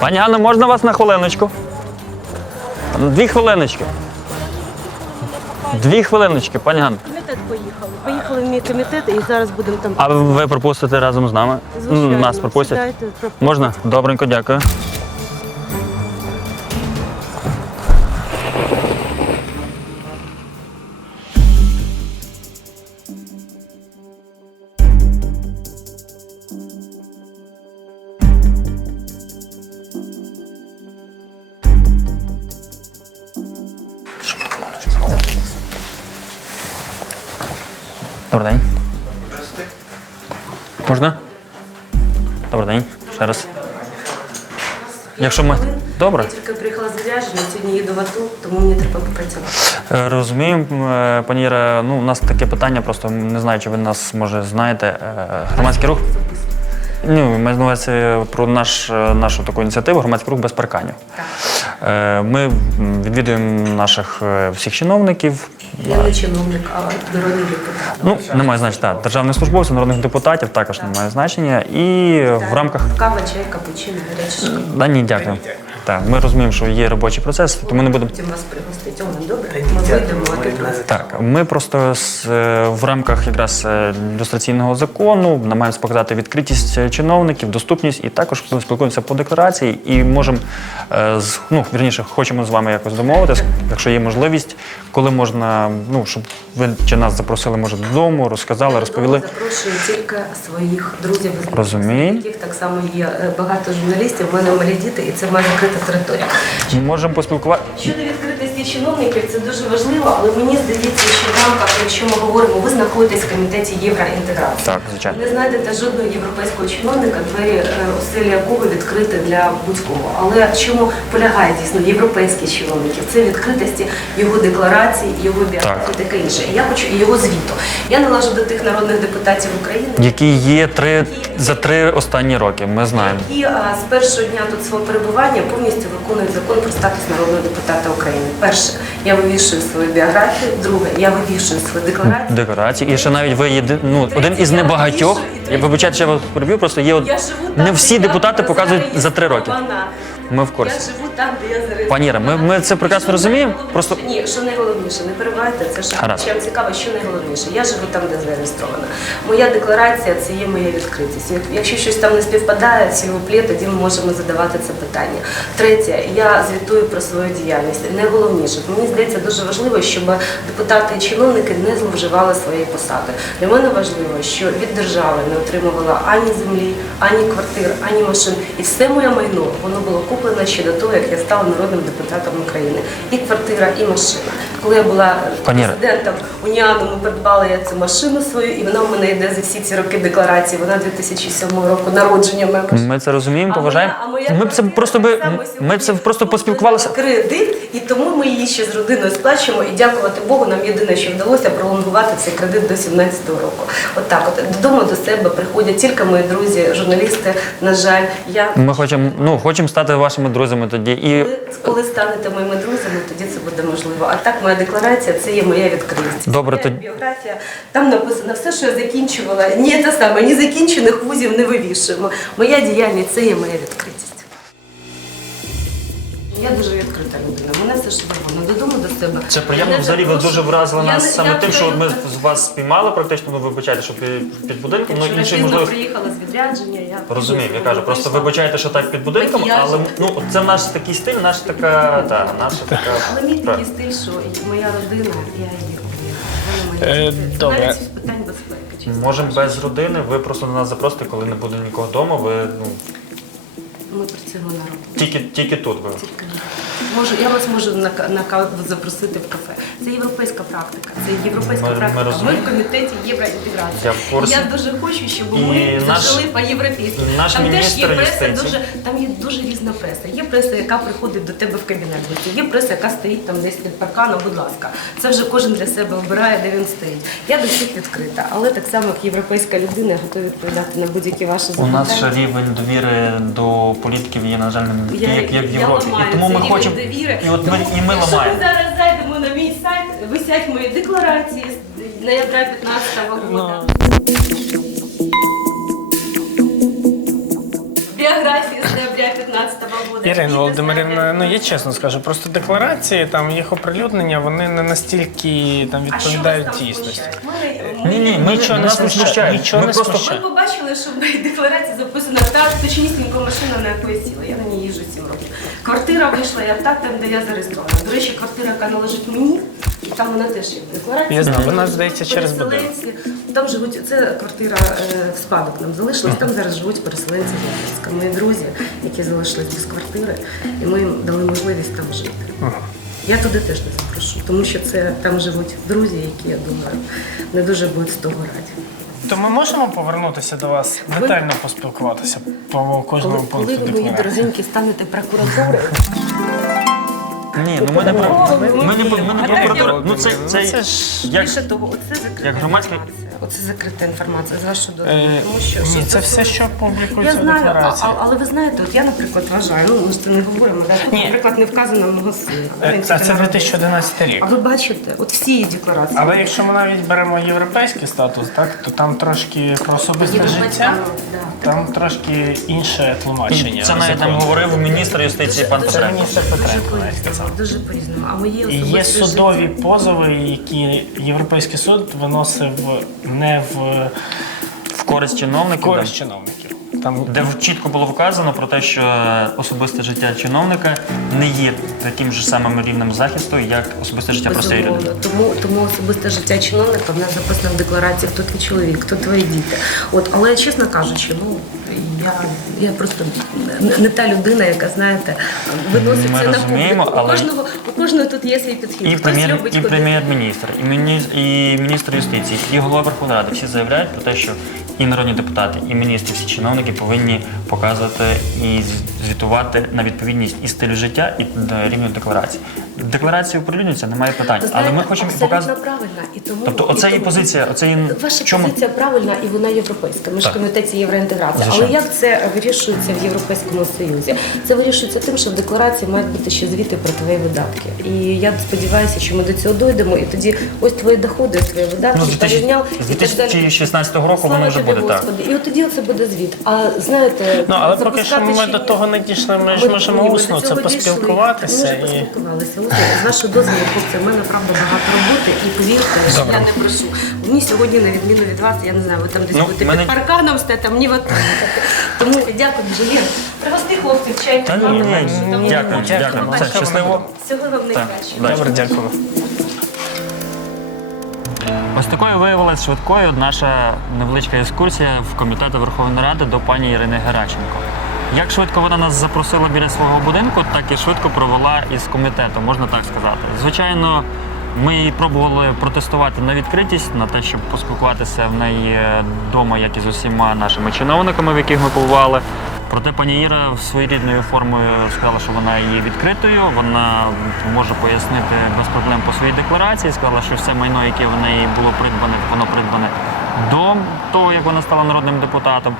Пані Ганно, можна вас на хвилиночку? Дві хвилиночки. Дві хвилиночки, пані Ганно. Комітет поїхали. Поїхали в мій комітет і зараз будемо там. А ви пропустите разом з нами? Звичайно, Нас пропустять? сідайте. Можна? Добренько, дякую. Добрий день. Можна? Добрий день. Ще раз. Якщо ми. Добре. Я тільки приїхала з сьогодні їду в АТО, тому мені треба попрацювати. Е, Розумію, е, пані Іра, ну, у нас таке питання, просто не знаю, чи ви нас може знаєте. Е, Громадський рух. Ну, ми на увазі про наш, е, нашу таку ініціативу Громадський рух без парканів. Е, Ми відвідуємо наших е, всіх чиновників. Я не чиновник, а народний депутат. Ну, немає значення, так, державних службовців, народних депутатів також немає значення. І в рамках Кава, чай, капучино, гарячий. Да, ні, дякую. Так, ми розуміємо, що є робочий процес, тому не будемо. Потім вас пригостить. О, добре? Так, ми просто з, е, в рамках якраз е, ілюстраційного закону намагаємося показати відкритість е, чиновників, доступність і також спілкуємося по декларації і можемо, е, з- ну, вірніше, хочемо з вами якось домовитися, якщо є можливість, коли можна, ну, щоб ви чи нас запросили, може, додому, розказали, розповіли. Запрошую тільки своїх друзів, Розумію. яких так само є е, багато журналістів. У мене малі діти, і це моя закрита територія. Ми можемо поспілкуватися. Відкритості чиновників, це дуже важливо, але мені здається, що в рамках, якщо ми говоримо, ви знаходитесь в комітеті євроінтеграції. Так, звичайно. Не знайдете жодного європейського чиновника, двері е, оселі якого відкриті для будь-кого. Але в чому полягає дійсно європейський чиновників? Це відкритості його декларацій, його біографії, таке інше. Я хочу і його звіту. Я належу до тих народних депутатів України. Які є три за три останні роки, ми знаємо. І а, з першого дня тут свого перебування повністю виконують закон про статус народного депутата України. Перше, я вивішую свою біографію. Друге, я вивішую свою декларацію. Декларації. І ще навіть ви єди, ну, один із небагатьох. Я вибачайте, що я вас приб'ю, просто є от Я живу там, не де всі я депутати показують за три роки. зареєстрована. Ми в курсі. Я живу там, де я зареєстрована. Пані Іра, ми- ми це прекрасно розуміємо, просто- ні, що найголовніше, не перебивайте, це що Гаразд. чим цікаво, що найголовніше. Я живу там, де зареєстрована. Моя декларація це є моя відкритість. Як- Якщо щось там не співпадає, сівоплі, тоді ми можемо задавати це питання. Третє, я звітую про свою діяльність. Найголовніше, мені здається, дуже важливо, щоб депутати і чиновники не зловживали своєї посади. Для мене важливо, що від держави не отримувала ані землі, ані квартир, ані машин. І все моє майно воно було куплено ще до того, як я стала народним депутатом України. І квартира, і машина. Коли я була Пані Іра. президентом Уніану, ми придбали я цю машину свою, і вона в мене йде за всі ці роки декларації. Вона 2007 року народження моя машина. Ми це розуміємо, А поважаємо. моя- а моя Ми б це просто би ми б це просто поспілкувалися. Кредит, і тому ми її ще з родиною сплачуємо. І дякувати Богу, нам єдине, що вдалося пролонгувати цей кредит до 17-го року. От так, от додому до себе приходять тільки мої друзі, журналісти. На жаль, я Ми хочемо, ну хочемо стати вашими друзями тоді. І коли, коли станете моїми друзями, тоді це буде можливо. А так, моя декларація це є моя відкритість. Добре, Моя тоді- біографія. Там написано все, що я закінчувала. Ні, те саме, ні закінчених вузів не вивішуємо. Моя діяльність це є моя відкритість. Людина. Мене все. Додому до себе. Це приємно. Взагалі ви дуже вразили Я нас не- саме я тим, що от ми абсолютно- з вас спіймали практично. Ну вибачайте, що під, під будинком. Ну Якщо я можливо. приїхала з відрядження, я Розумію, я я кажу, просто вибачайте, що так під будинком, Макіяж. але ну от це наш такий стиль, наша така, та, наша така. Але мій такий стиль, що і моя родина, я її. Вони мої Е, діти. добре. Навіть з питань безпеки. чесно. Можемо без родини, ви просто на нас запросите, коли не буде нікого вдома. Ви ну Ми працюємо на роботу. тільки тільки тут ви. Тільки на роботу. Можу, я вас можу на, на каву запросити в кафе. Це європейська практика. Це європейська Ми- ми практика. Ми, розуміємо. в комітеті євроінтеграції. Я в курсі. Я дуже хочу, щоб І ми наш- зажили по-європейськи. наш Там теж міністр є преса юстиції. дуже, там є дуже різна преса. Є преса, яка приходить до тебе в кабінет. Є преса, яка стоїть там десь під парканом, будь ласка. Це вже кожен для себе обирає, де він стоїть. Я до всіх відкрита, але так само, як європейська людина, я готова відповідати на будь-які ваші У запитання. нас ще рівень довіри до політиків є, на жаль, не такий, як, як в я Європі. ламаю І тому цей ми рівень хочемо. довіри. І от ми, Тому, і ми якщо ламаємо. ми зараз зайдемо на мій сайт, висять мої декларації з ноября 15 Ну. року. Біографії з ноября 15 року. Ірина Володимирівна, ну я чесно скажу, просто декларації, там їх оприлюднення, вони не настільки там відповідають там дійсності. Ні, ні, ми Нічого не нас не смущає, смущає. нічого Ми не просто смущає. Побачили, що в моїй декларації записано так, точнісінько машина, на яку я сіла. Я на ній їжджу 7 років. Квартира вийшла, я так, там, де я зареєстрована. До речі, квартира, яка належить мені, і там вона теж є в декларації. Я знаю, вона, здається, через будинок. переселенці. Там живуть, це квартира е, в спадок нам залишилась, там зараз живуть переселенці з Луганська. Мої друзі, які залишились без квартири, і ми їм дали можливість там жити. Я туди теж не запрошу, тому що це там живуть друзі, які, я думаю, не дуже будуть з того раді. То ми можемо повернутися до вас, детально поспілкуватися по кожному Коли, пункту коли ви мої декларації. станете прокуратурою, Ні, ну ми не про Ми- ми не ми- ми не ми- прокуратура. Ну це Ну, це це ж як більше того, оце закрита як громадська- інформація. Оце закрита інформація з вашого дозволу. Е, Тому що, ні, це все, що я публікується в знаю, а, декларації. а- але ви знаєте, от я, наприклад, вважаю, ну ми ж це не говоримо, да? тут, Ні. наприклад, не вказано мого сина. Е, Це, це 2011 рік. А ви бачите, от всі її декларації. Але якщо ми навіть беремо європейський статус, так то там трошки про особисте життя, там трошки інше тлумачення. це навіть закону. говорив міністр юстиції пан Петренко. міністр Петренко навіть сказав. Дуже по-різному. А мої І є особисте судові позови, які Європейський суд виносив не в В користь чиновників, користь да. чиновників. Там де чітко було вказано про те, що особисте життя чиновника не є таким же самим рівнем захисту, як особисте життя простої людини. Тому, тому особисте життя чиновника в нас записано в декларації, хто твій чоловік, хто твої діти. От, але чесно кажучи, ну я, я просто не, та людина, яка знаєте, виносить Ми це на публіку. але- У кожного у кожного тут є свій підхід. І прем'єр і прем'єр-міністр, і, міні, і міністр юстиції, і голова Верховної Ради всі заявляють про те, що і народні депутати, і міністри, всі чиновники повинні показувати і звітувати на відповідність і стилю життя, і е, рівню декларації. Декларації оприлюднюються, немає питань. Але ми хочемо показати. правильна. І тому, Тобто, оце є тому- позиція, оце є Ваша чому позиція правильна і вона європейська. Ми ж комітеті євроінтеграції. Звичайно. Але як це вирішується в Європейському Союзі? Це вирішується тим, що в декларації мають бути ще звіти про твої видатки. І я сподіваюся, що ми до цього дойдемо. І тоді ось твої доходи, твої видатки Ну, з 2000 порівняв з і так далі. 2016 року воно вже буде так. І от тоді це буде звіт. А знаєте, Ну, але поки що ми до того не дійшли, ми ж можемо усно це поспілкуватися. Ми вже І... поспілкувалися. З вашого дозволу, хлопці, в мене правда багато роботи, і повірте, що я не брешу. Мені сьогодні, на відміну від вас, я не знаю, ви там десь Ну, будете під парканом стати, а мені от тому дякую дуже. Лен, пригости хлопців чай. Та ні, ні, ні, дякую, Дякую. щасливо. Всього вам найкращого. Так. Добре, дякую. Ось такою виявилася швидкою наша невеличка екскурсія в комітет Верховної Ради до пані Ірини Гераченко. Як швидко вона нас запросила біля свого будинку, так і швидко провела із комітету, можна так сказати. Звичайно, ми пробували протестувати на відкритість, на те, щоб поспілкуватися в неї вдома, як і з усіма нашими чиновниками, в яких ми побували. Проте пані Іра своєрідною формою сказала, що вона є відкритою, вона може пояснити без проблем по своїй декларації. Сказала, що все майно, яке в неї було придбане, воно придбане до того, як вона стала народним депутатом.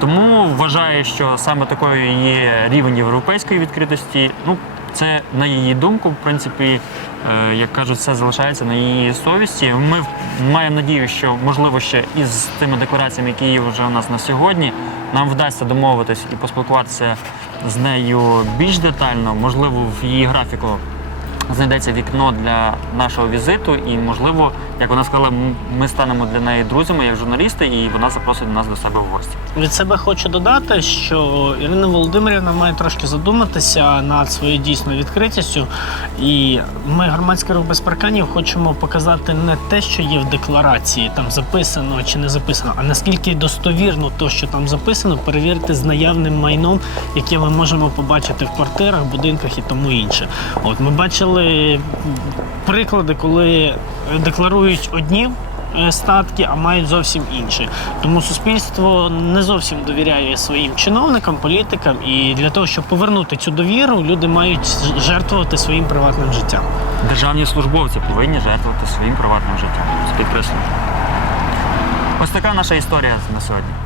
Тому вважаю, що саме такою є рівень європейської відкритості. Ну, це на її думку, в принципі, е, як кажуть, все залишається на її совісті. Ми маємо надію, що можливо ще із тими деклараціями, які є вже у нас на сьогодні, нам вдасться домовитись і поспілкуватися з нею більш детально, можливо, в її графіку знайдеться вікно для нашого візиту, і можливо, як вона сказала, ми станемо для неї друзями як журналісти, і вона запросить нас до себе в гості. Від себе хочу додати, що Ірина Володимирівна має трошки задуматися над своєю дійсною відкритістю. І ми, громадський рух без парканів, хочемо показати не те, що є в декларації, там записано чи не записано, а наскільки достовірно то, що там записано, перевірити з наявним майном, яке ми можемо побачити в квартирах, будинках і тому інше. От ми бачили приклади, коли декларують одні е, статки, а мають зовсім інші. Тому суспільство не зовсім довіряє своїм чиновникам, політикам, і для того, щоб повернути цю довіру, люди мають жертвувати своїм приватним життям. Державні службовці повинні жертвувати своїм приватним життям. З підкреслення. Ось така наша історія на сьогодні.